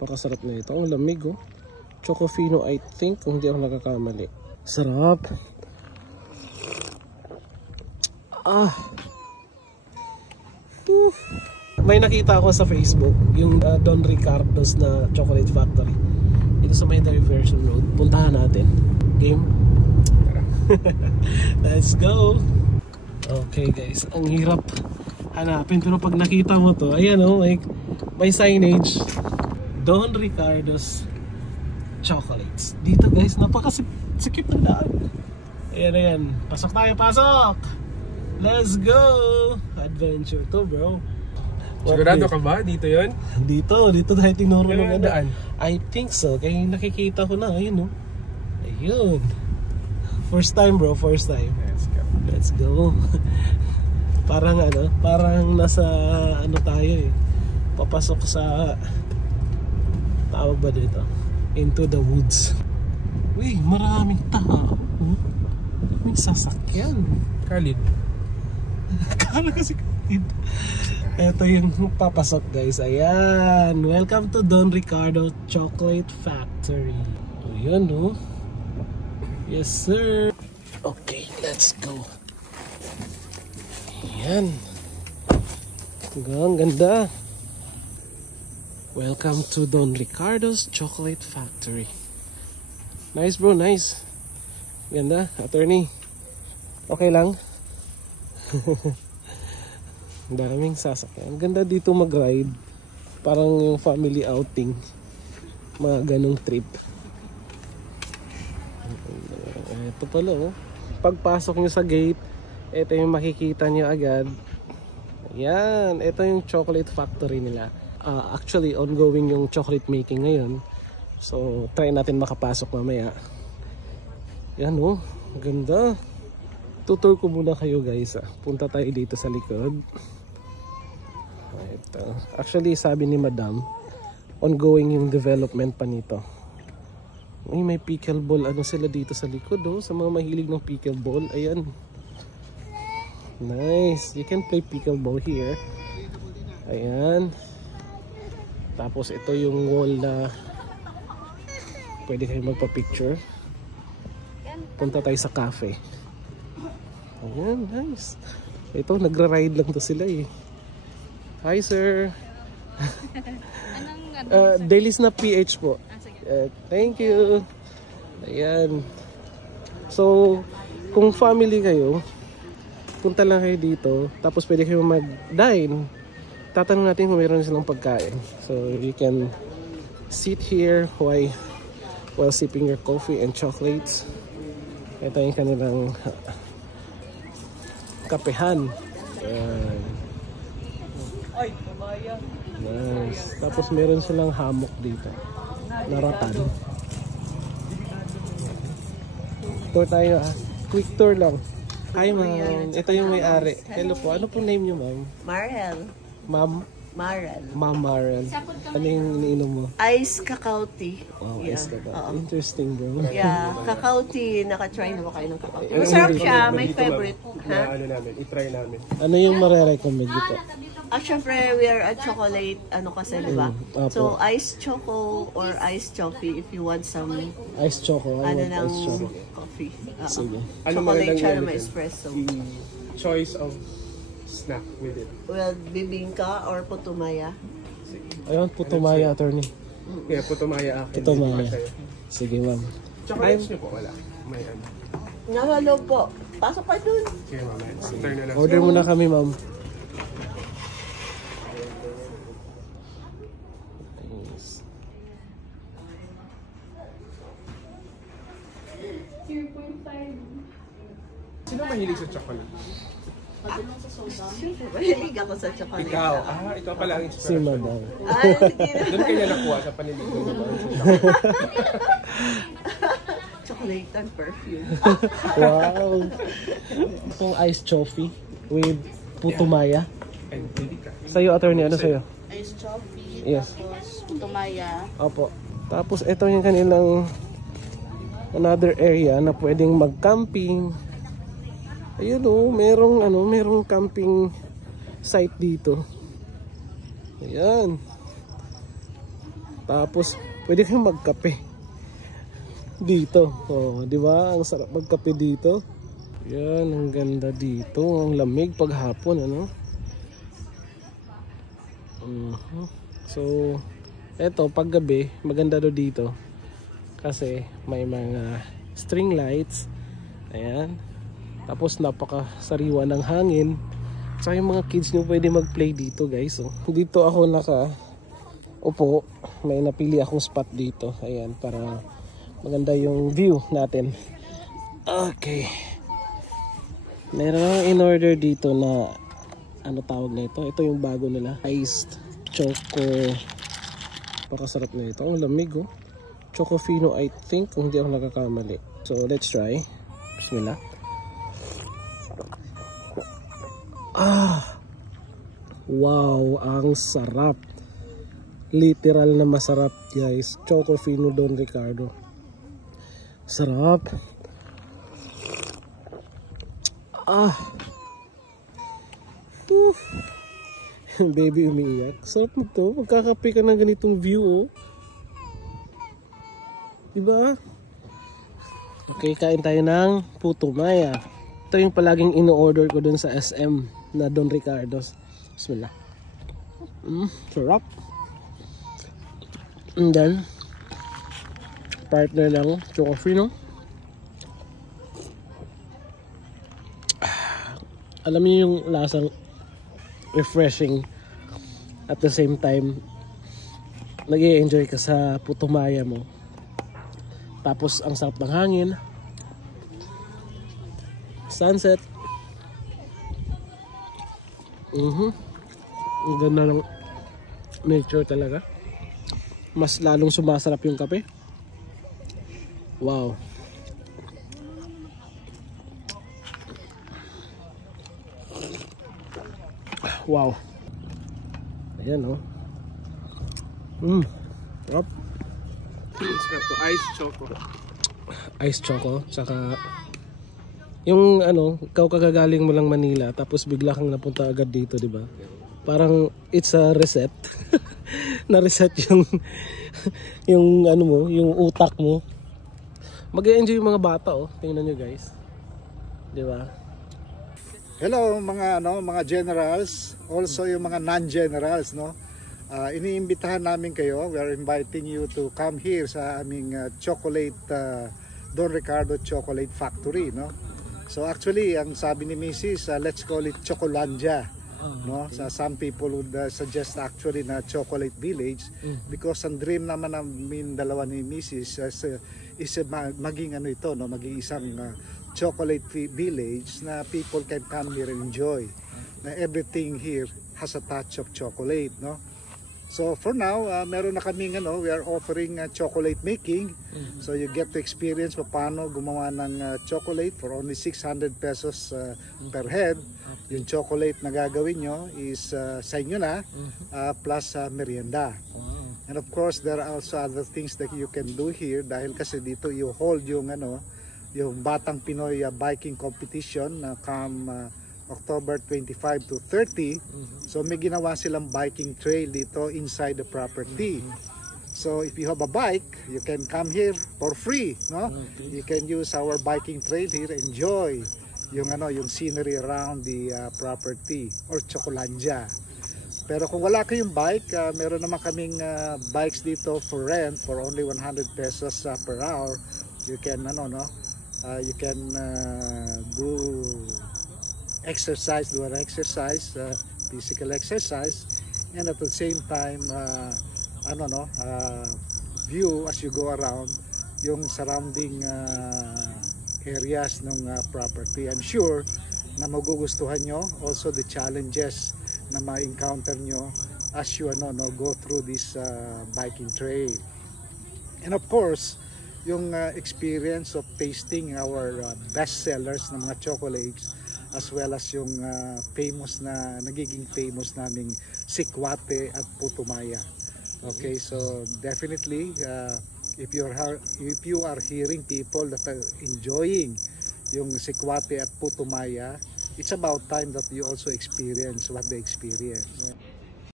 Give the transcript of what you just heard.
Pakasarap na ito. Ang lamig oh. Chocofino I think, kung hindi ako nakakamali. Sarap. Ah. May nakita ako sa Facebook, yung Don Ricardo's na Chocolate Factory. Ito sa may Diversion Road. Puntahan natin. Game? Let's go! Okay guys, ang hirap hanapin. Pero pag nakita mo to, ayan oh, may signage. Don Ricardo's Chocolates. Dito guys, napakasikip ng daan. Ayan, ayan. Pasok tayo, pasok! Let's go! Adventure to bro. Sigurado ka ba? Dito yun? Dito tayo tinuro ng daan. I think so. Kaya nakikita ko na, ayun oh. Ayun. First time bro, first time. Let's go. Parang parang nasa tayo eh. Papasok sa tawag ba dito? Into the woods. Uy, maraming tao. May sasakyan. Khalid. Kala kasi Khalid. Ito yung papasok guys. Ayan. Welcome to Don Ricardo Chocolate Factory. Ayan oh. Yes sir. Okay, let's go. Ayan. Ang ganda. Welcome to Don Ricardo's Chocolate Factory. Nice bro, nice. Ganda, attorney. Okay lang. Daming sasakyan. Ang ganda dito mag-ride. Parang yung family outing. Mga ganong trip. Ito pala oh. Pagpasok nyo sa gate, ito yung makikita nyo agad. Ayan, ito yung chocolate factory nila. Actually, ongoing yung chocolate making ngayon. So, try natin makapasok mamaya. Yan oh, ganda. Tutur ko muna kayo guys. Punta tayo dito sa likod. Ito. Actually, sabi ni Madam, ongoing yung development pa nito. Uy, may pickleball sila dito sa likod oh, sa mga mahilig ng pickleball. Ayan. Nice. You can play pickleball here. Ayan. Tapos ito yung wall na pwede kayo magpa-picture. Punta tayo sa cafe. Ayan, nice. Ito, nagra-ride lang to sila eh. Hi sir. Dailies na PH po. Thank you. Ayan. So, kung family kayo, punta lang kayo dito. Tapos pwede kayo mag-dine. Tatanong natin kung mayroon silang pagkain. So, you can sit here while sipping your coffee and chocolates. Ito yung kanilang kapehan. Ayan. Nice. Tapos meron silang hammock dito. Naratan. Tour tayo ah. Quick tour lang. Hi ma'am. Ito yung may-ari. Hello po. Ano po name nyo ma'am? Marel. Ma'am? Marel. Ma'am Marel. Ano yung iniinom mo? Ice cacao tea. Wow, ice cacao. Interesting bro. Yeah, cacao tea. Naka-try na ba kayo ng cacao tea? Masarap siya. My favorite. Ha? Ano namin, i-try namin. Ano yung marirecommend dito? Syempre, we are a chocolate, kasi, diba? So, ice choco or ice choppy if you want some, Ice choco. I want ice choco. coffee. Sige. Chocolate siya na may espresso. Choice of snack with it. Well, bibingka or putumaya. Ayun, putumaya attorney. Yeah, putumaya akin. Putumaya. Sige ma'am. Chocolates nyo po, wala. May Nahalo po. Pasok pa dun. Okay, mamaya. Turn na lang. Order muna kami ma'am. Sino mahilig sa chocolate? Mahilig ako sa chocolate. Ikaw. Ikaw pala ang Si inspiration. madam. Sige na. Doon kanya nakuha sa paniligo mo. Chocolate and perfume. Wow. Itong ice choffee with putumaya. And pili ka. Sa'yo attorney, ano sa'yo? Ice choppy, Yes. tapos putumaya. Opo. Tapos ito yung kanilang another area na pwedeng mag-camping. Ayun oh, merong camping site dito. Ayan. Tapos pwede kayong magkape dito. Oh, di ba? Ang sarap magkape dito. Yan, ang ganda dito. Ang lamig pag hapon, ano? So, eto pag gabi, maganda do dito. Kasi may mga string lights. Ayan. Tapos napakasariwa ng hangin. Tsaka yung mga kids nyo pwede mag-play dito, guys. So, dito ako upo. May napili akong spot dito. Ayan, para maganda yung view natin. Okay. Meron akong in-order dito na ano tawag na ito. Ito yung bago nila. Iced Choco. Pakasarap na ito. Ang lamig, oh. Choco Fino, I think, kung hindi ako nakakamali. So, let's try. Bismillah. Wow, ang sarap. Literal na masarap, guys. Choco Fino Don Ricardo. Sarap. Baby umiiyak. Sarap mo to. Magkakape ka ng ganitong view, oh. Diba? Okay, kain tayo ng puto maya. Ito yung palaging ino-order ko dun sa SM na Don Ricardo's. Bismillah. Sarap. And then, partner ng Choco Fino. Alam niyo yung lasang refreshing, at the same time nag-i-enjoy ka sa puto maya mo. Tapos ang sarap ng hangin, sunset. Ang ganda ng nature talaga. Mas lalong sumasarap yung kape. Wow. Wow. Ayan, oh. Sarap. Sarap to. Ice choco. Ice choco. Tsaka yung ano, ikaw kagagaling mo lang Manila tapos bigla kang napunta agad dito, di ba? Parang it's a reset. Na-reset yung ano mo, yung utak mo. Mag-e-enjoy yung mga bata, oh. Tingnan nyo, guys. Di ba? Hello mga generals, also yung mga non-generals, no. Iniimbitahan namin kayo. We are inviting you to come here sa aming chocolate Don Ricardo Chocolate Factory, no. So actually, ang sabi ni Mrs., let's call it Chocolandia, no. So some people would suggest actually na Chocolate Village because ang dream naman namin dalawa ni Mrs. is maging ano ito, no, maging isang chocolate village na people can come here and enjoy. Na everything here has a touch of chocolate, no. So for now, meron na kaming we are offering chocolate making. So you get to experience paano gumawa ng chocolate for only 600 pesos per head. Yung chocolate na gagawin nyo is sa inyo na, plus merienda. And of course, there are also other things that you can do here dahil kasi dito you hold yung yung Batang Pinoy biking competition na come October 25 to 30. So may ginawa silang biking trail dito inside the property. So if you have a bike, you can come here for free, no? You can use our biking trail here, enjoy yung yung scenery around the property or Chocolandia. Pero kung wala kayong bike, meron naman kaming bikes dito for rent for only 100 pesos per hour. You can you can do exercise, physical exercise, and at the same time view as you go around yung surrounding areas ng property. I'm sure na magugustuhan nyo also the challenges na ma-encounter nyo as you go through this biking trail. And of course, yung experience of tasting our best sellers ng mga chocolates, as well as yung nagiging famous naming Sikwate at Puto Maya. Okay, so definitely if you are hearing people that are enjoying yung Sikwate at Puto Maya, it's about time that you also experience what they experience.